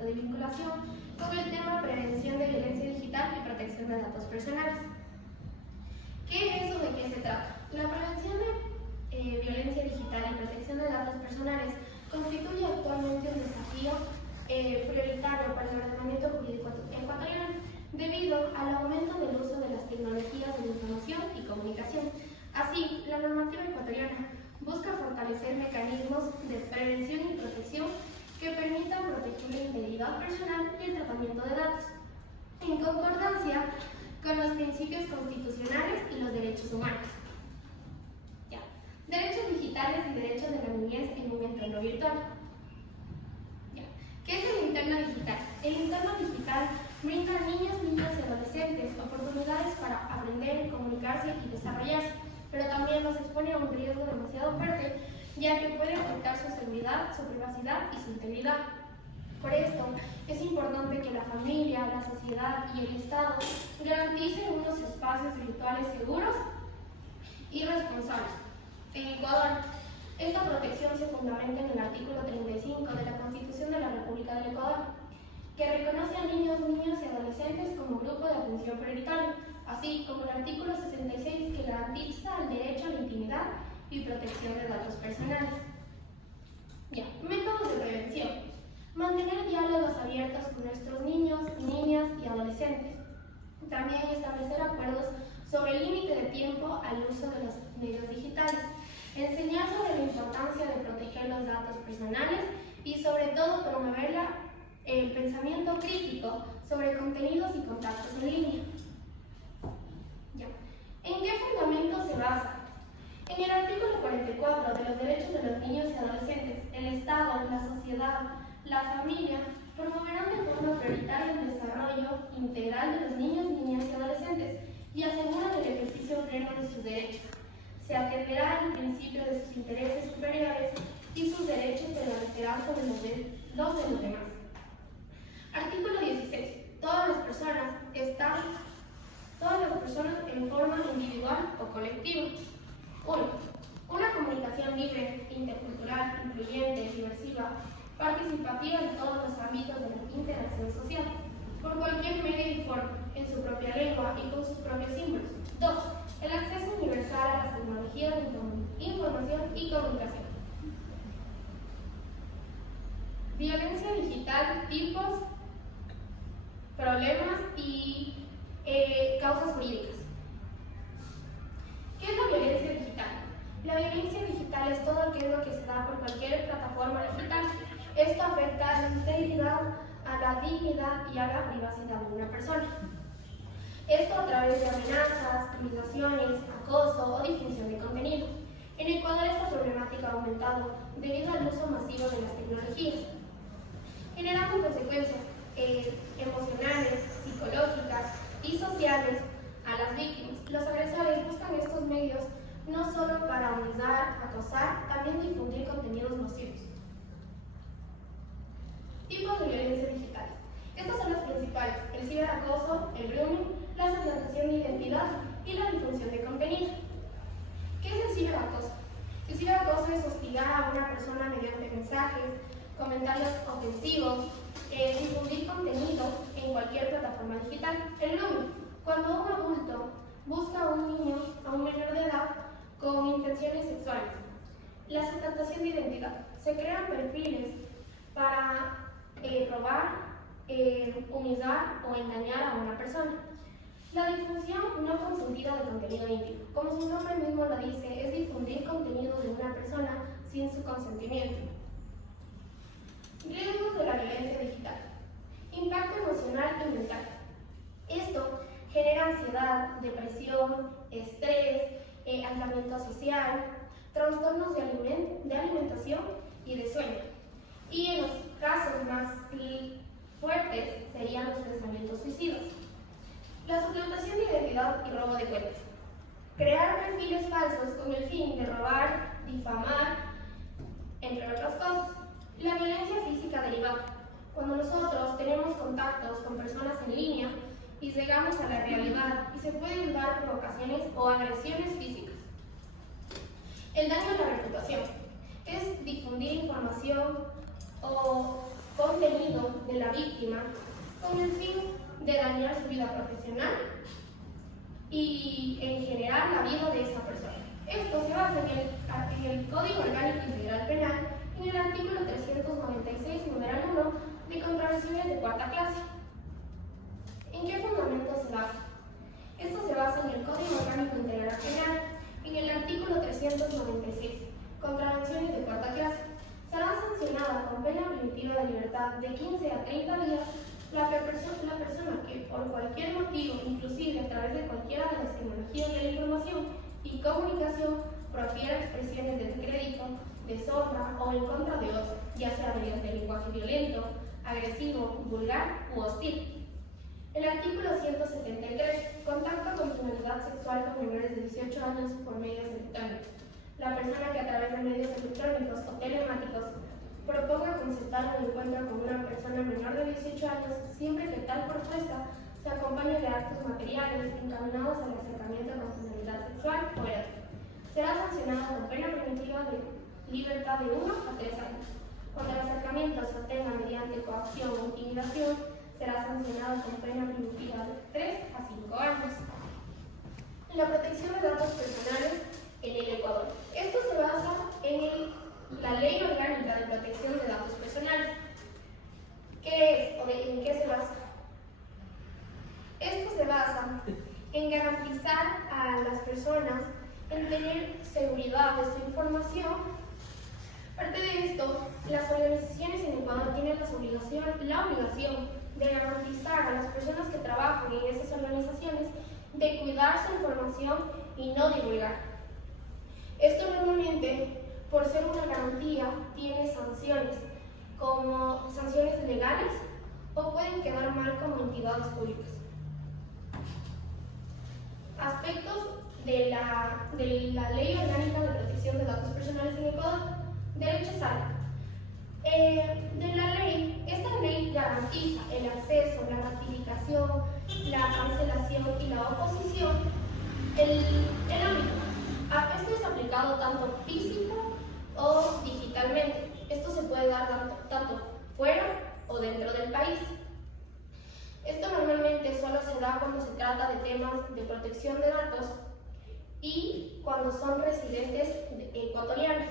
proyecto de vinculación con el tema prevención de violencia digital y protección de datos personales. ¿Qué es eso? ¿De qué se trata? La prevención de violencia digital y protección de datos personales constituye actualmente un desafío prioritario para el ordenamiento jurídico ecuatoriano debido al aumento del uso de las tecnologías de la información y comunicación. Así, la normativa ecuatoriana busca fortalecer mecanismos de prevención y protección que permitan proteger la integridad personal y el tratamiento de datos, en concordancia con los principios constitucionales y los derechos humanos. Derechos digitales y derechos de la niñez en un entorno virtual. ¿Qué es el entorno digital? El entorno digital brinda a niños, niñas y adolescentes oportunidades para aprender, comunicarse y desarrollarse, pero también los expone a un riesgo demasiado fuerte, ya que puede afectar su seguridad, su privacidad y su integridad. Por esto, es importante que la familia, la sociedad y el Estado garanticen unos espacios virtuales seguros y responsables. En Ecuador, esta protección se fundamenta en el artículo 35 de la Constitución de la República del Ecuador, que reconoce a niños, niñas y adolescentes como grupo de atención prioritario, así como el artículo 66 que garantiza el derecho a la intimidad y protección de datos personales. Métodos de prevención. Mantener diálogos abiertos con nuestros niños, niñas y adolescentes. También establecer acuerdos sobre el límite de tiempo al uso de los medios digitales. Enseñar sobre la importancia de proteger los datos personales y sobre todo promover el pensamiento crítico sobre contenidos y contactos en línea. ¿En qué fundamento se basa? En el artículo 44 de los derechos de los niños y adolescentes, el Estado, la sociedad, la familia promoverán de forma prioritaria el desarrollo integral de los niños, niñas y adolescentes y aseguran el ejercicio pleno de sus derechos. Se atenderá el principio de sus intereses superiores y sus derechos prevalecerán sobre los de los demás. Artículo 16. Todas las personas en forma individual o colectiva. 1. Una comunicación libre, intercultural, incluyente, diversiva, participativa en todos los ámbitos de la interacción social, por cualquier medio y forma, en su propia lengua y con sus propios símbolos. 2. El acceso universal a las tecnologías de información y comunicación. Violencia digital, tipos, problemas y causas jurídicas. ¿Qué es la violencia digital? La violencia digital es todo aquello que se da por cualquier plataforma digital. Esto afecta a la integridad, a la dignidad y a la privacidad de una persona. Esto a través de amenazas, humillaciones, acoso o difusión de contenido. En Ecuador esta problemática ha aumentado debido al uso masivo de las tecnologías, generando consecuencias emocionales, psicológicas y sociales a las víctimas. Los agresores buscan estos medios no solo para humillar, acosar, también difundir contenidos nocivos. Tipos de violencia digital. Estos son los principales: el ciberacoso, el grooming, la suplantación de identidad y la difusión de contenido. ¿Qué es el ciberacoso? El ciberacoso es hostigar a una persona mediante mensajes, comentarios ofensivos, difundir contenido en cualquier plataforma digital. El grooming, cuando un adulto busca a un niño, a un menor de edad, con intenciones sexuales. La suplantación de identidad. Se crean perfiles para robar, humillar o engañar a una persona. La difusión no consentida de contenido íntimo. Como su nombre mismo lo dice, es difundir contenido de una persona sin su consentimiento. Riesgos de la violencia digital. Impacto emocional y mental. Esto genera ansiedad, depresión, estrés, aislamiento social, trastornos de alimentación y de sueño. Y en los casos más fuertes serían los pensamientos suicidas. La suplantación de identidad y robo de cuentas. Crear perfiles falsos con el fin de robar, difamar, entre otras cosas. La violencia física derivada. Cuando nosotros tenemos contactos con personas en línea y llegamos a la realidad y se pueden dar provocaciones o agresiones físicas. El daño a la reputación es difundir información o contenido de la víctima con el fin de dañar su vida profesional y en general la vida de esa persona. Esto se basa en el Código Orgánico Integral Penal, en el artículo 396, numeral 1, de contravenciones de cuarta clase. ¿En qué fundamento se basa? Esto se basa en el Código Orgánico Integral Penal, en el artículo 396, contravenciones de cuarta clase. Será sancionada con pena primitiva de libertad de 15 a 30 días la persona que por cualquier motivo, inclusive a través de cualquiera de las tecnologías de la información y comunicación, profiera expresiones de descrédito, deshonra o en contra de otro, ya sea mediante lenguaje violento, agresivo, vulgar u hostil. El artículo 173. Contacto con finalidad sexual con menores de 18 años por medios electrónicos. La persona que a través de medios electrónicos o telemáticos proponga concertar un encuentro con una persona menor de 18 años, siempre que tal propuesta se acompañe de actos materiales encaminados al acercamiento con finalidad sexual o erótica. Será sancionada con pena primitiva de libertad de 1 a 3 años. Cuando el acercamiento se obtenga mediante coacción o intimidación, será sancionado con pena primitiva de 3 a 5 años. La protección de datos personales en el Ecuador. Esto se basa en la Ley Orgánica de Protección de Datos Personales. ¿Qué es o en qué se basa? Esto se basa en garantizar a las personas en tener seguridad de su información. Aparte de esto, las organizaciones en Ecuador tienen la obligación de garantizar a las personas que trabajan en esas organizaciones de cuidar su información y no divulgar. Esto normalmente, por ser una garantía, tiene sanciones, como sanciones legales o pueden quedar mal como entidades públicas. Aspectos de la Ley Orgánica de Protección de Datos Personales en Ecuador. Derechos de la ley. Esta ley garantiza el acceso, la ratificación, la cancelación y la oposición. El ámbito. Esto es aplicado tanto físico o digitalmente. Esto se puede dar tanto fuera o dentro del país. Esto normalmente solo se da cuando se trata de temas de protección de datos y cuando son residentes ecuatorianos.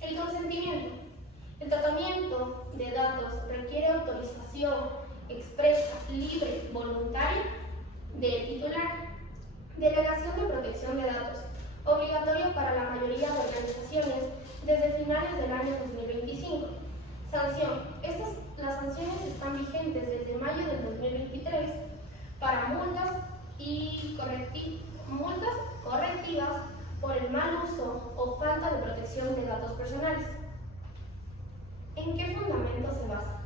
El consentimiento. El tratamiento de datos requiere autorización expresa, libre, voluntaria del titular. Delegación de protección de datos. Obligatorio para la mayoría de organizaciones desde finales del año 2025. Sanción. Las sanciones están vigentes desde mayo del 2023 para multas correctivas por el mal uso o falta de protección de datos personales. ¿En qué fundamento se basa?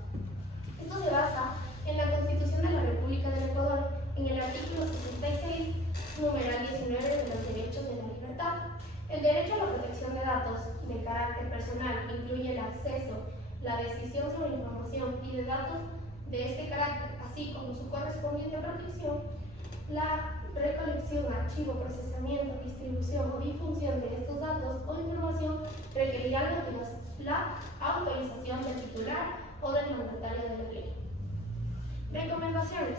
Esto se basa en la Constitución de la República del Ecuador, en el artículo 66, numeral 19 de los derechos de la libertad. El derecho a la protección de datos de carácter personal incluye el acceso, la decisión sobre información y de datos de este carácter, así como su correspondiente protección, la recolección, archivo, procesamiento, distribución o difusión de estos datos o información requerirá la autorización del titular o del mandatario de la ley. Recomendaciones.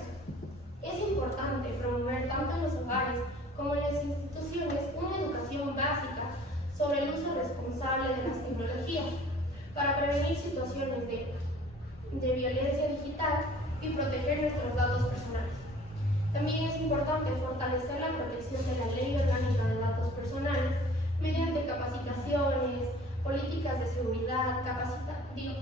Es importante promover tanto en los hogares como en las instituciones una educación básica sobre el uso responsable de las tecnologías para prevenir situaciones de violencia digital y proteger nuestros datos personales. También es importante fortalecer la protección de la Ley Orgánica de Datos Personales mediante capacitaciones, políticas de seguridad,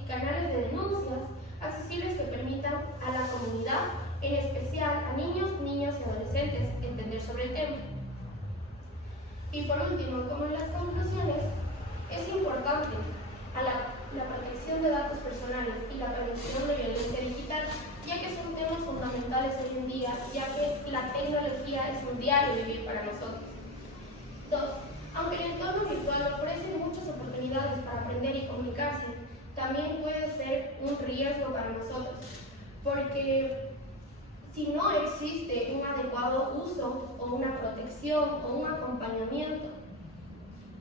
canales de denuncias accesibles que permitan a la comunidad, en especial a niños, niñas y adolescentes, entender sobre el tema. Y por último, como en las conclusiones, es importante la protección de datos personales y la prevención de violencia digital, ya que son temas fundamentales hoy en día, ya que la tecnología es un diario vivir para nosotros. 2. Aunque el entorno virtual ofrece muchas oportunidades para aprender y comunicarse, también puede ser un riesgo para nosotros, porque si no existe un adecuado uso o una protección o un acompañamiento.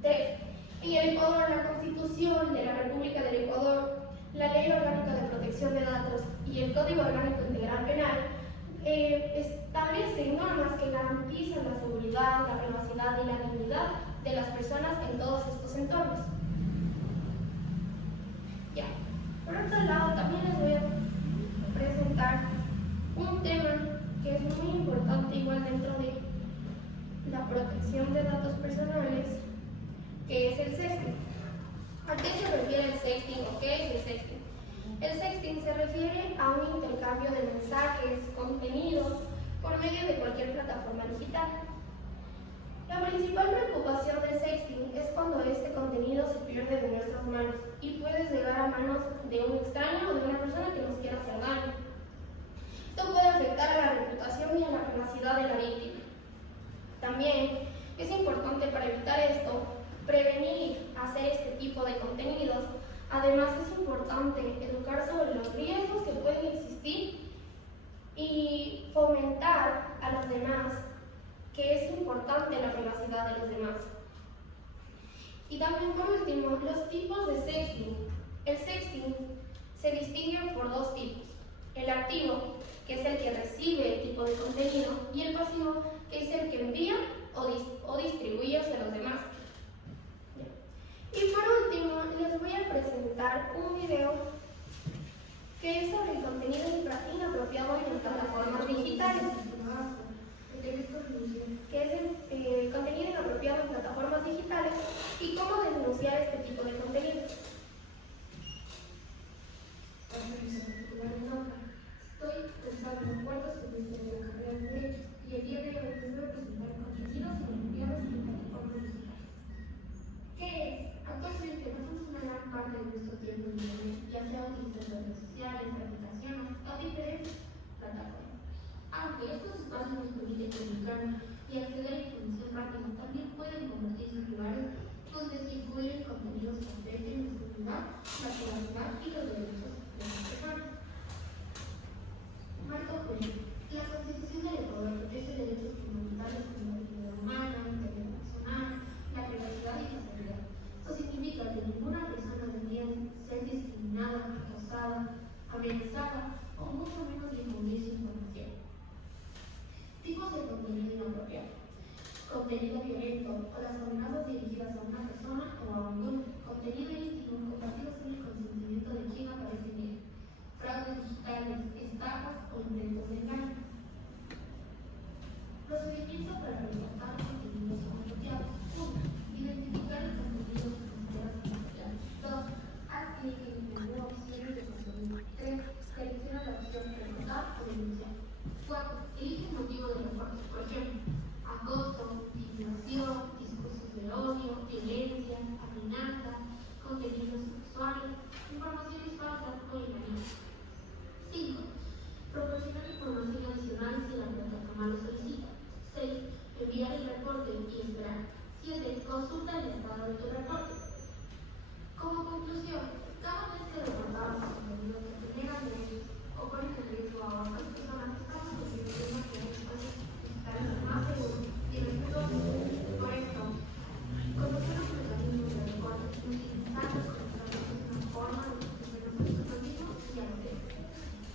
3. En el Ecuador, la Constitución de la República del Ecuador, la Ley Orgánica de Protección de Datos y el Código Orgánico Integral Penal establecen normas que garantizan la seguridad, la privacidad y la dignidad de las personas en todos estos entornos. Ya. Por otro lado, también les voy a presentar un tema que es muy importante igual dentro de la protección de datos personales, que es el sexting. ¿A qué se refiere el sexting o qué es el sexting? El sexting se refiere a un intercambio de mensajes, contenidos, por medio de cualquier plataforma digital. La principal preocupación del sexting es cuando este contenido se pierde de nuestras manos y puede llegar a manos de un extraño o de una persona que nos quiera hacer daño. Esto puede afectar a la reputación y a la privacidad de la víctima. También es importante para evitar esto, prevenir hacer este tipo de contenidos. Además es importante educar sobre los riesgos que pueden existir y fomentar a los demás que es importante la privacidad de los demás. Y también por último, los tipos de sexting. El sexting se distingue por dos tipos: el activo, que es el que recibe el tipo de contenido, y el pasivo, que es el que envía o distribuye hacia los demás. Y por último, les voy a presentar un video que es sobre el contenido inapropiado en plataformas digitales. Que es el contenido inapropiado en plataformas digitales y cómo denunciar este tipo de contenidos. Estoy cursando el cuarto semestre de la carrera de Derecho y el día de hoy les voy a presentar contenidos inapropiados en plataformas digitales. ¿Qué es? Actualmente pasamos una gran parte de nuestro tiempo en Internet, ya sea utilizando redes sociales, aplicaciones o diferentes plataformas. Aunque estos espacios nos permiten comunicarnos y acceder a información rápida, también pueden convertirse en lugares donde se incluyen contenidos que afecten la seguridad, la privacidad y los derechos de las personas. Marco Pérez. La Constitución del Ecuador protege derechos fundamentales como la dignidad humana, la integridad personal, la privacidad y la seguridad. Esto significa que ninguna persona debería ser discriminada, acosada, amenazada o mucho menos difundir su información. Tipos de contenido inapropiado: contenido violento o las amenazas dirigidas a una persona o a un grupo, contenido íntimo compartido sin el consentimiento de quien aparece en él, fraudes digitales, estafas o intentos de engaño. Procedimiento para reportar contenidos inapropiados: 1. Identificar el contenido que consideras inapropiado. 2. Haz clic en el menú opciones de contenido. 3. Selecciona la opción reportar o denunciar. 4. Elige el motivo de reporte, por ejemplo, acoso, intimidación, discursos de odio, violencia, amenaza, contenidos sexuales, informaciones falsas o engañosas. 5. Proporcionar información adicional si la plataforma lo solicita. 6. Enviar el reporte y esperar. 7. Consulta el estado de tu reporte. Como conclusión, cada vez que reportamos contenidos que generan daños o ponen en riesgo a otras personas, estamos contribuyendo a que los espacios digitales más seguros y respetuosos. Por esto, conocer los mecanismos de reporte y utilizarlos es una forma de proteger nuestros contenidos y acceso.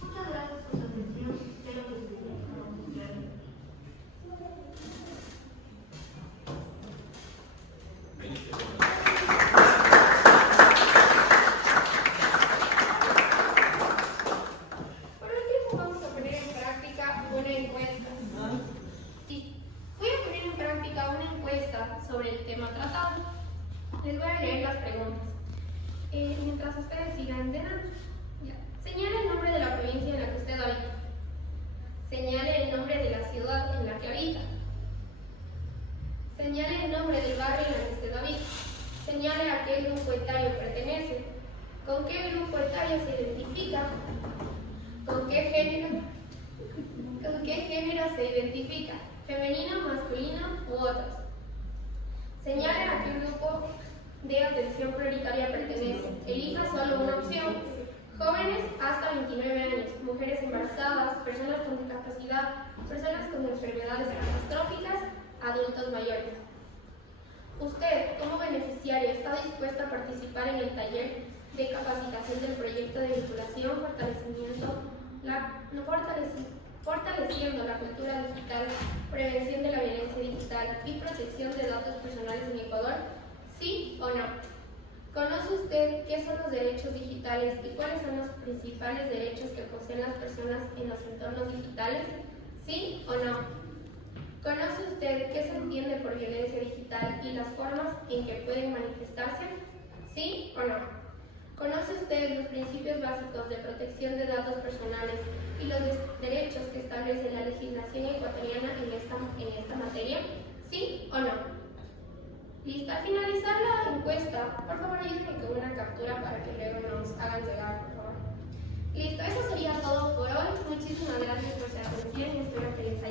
Muchas gracias por su atención. Espero que les haya gustado mucho. Por último, vamos a poner en práctica una encuesta. Sí, voy a poner en práctica una encuesta sobre el tema tratado. Les voy a leer las preguntas. Mientras ustedes sigan delante. Señale el nombre de la provincia en la que usted habita. Señale el nombre de la ciudad en la que habita. Señale el nombre del barrio en el que usted habita. Señale a qué grupo etario pertenece. ¿Con qué grupo etario se identifica? ¿Con qué género se identifica? ¿Femenino, masculino u otros? Señale a qué grupo de atención prioritaria pertenece. Elija solo una opción. Jóvenes hasta 29 años, mujeres embarazadas, personas con discapacidad, personas con enfermedades catastróficas, adultos mayores. Usted, como beneficiario, está dispuesto a participar en el taller de capacitación del proyecto de vinculación, fortaleciendo la cultura digital, prevención de la violencia digital y protección de datos personales en Ecuador? ¿Sí o no? ¿Conoce usted qué son los derechos digitales y cuáles son los principales derechos que poseen las personas en los entornos digitales? ¿Sí o no? ¿Conoce usted qué se entiende por violencia digital y las formas en que pueden manifestarse? ¿Sí o no? ¿Conoce usted los principios básicos de protección de datos personales y los derechos que establece la legislación ecuatoriana en esta materia? ¿Sí o no? Listo. Al finalizar la encuesta, por favor ayúdenme con una captura para que luego nos hagan llegar, por favor. Listo, eso sería todo por hoy. Muchísimas gracias por su atención y espero que les haya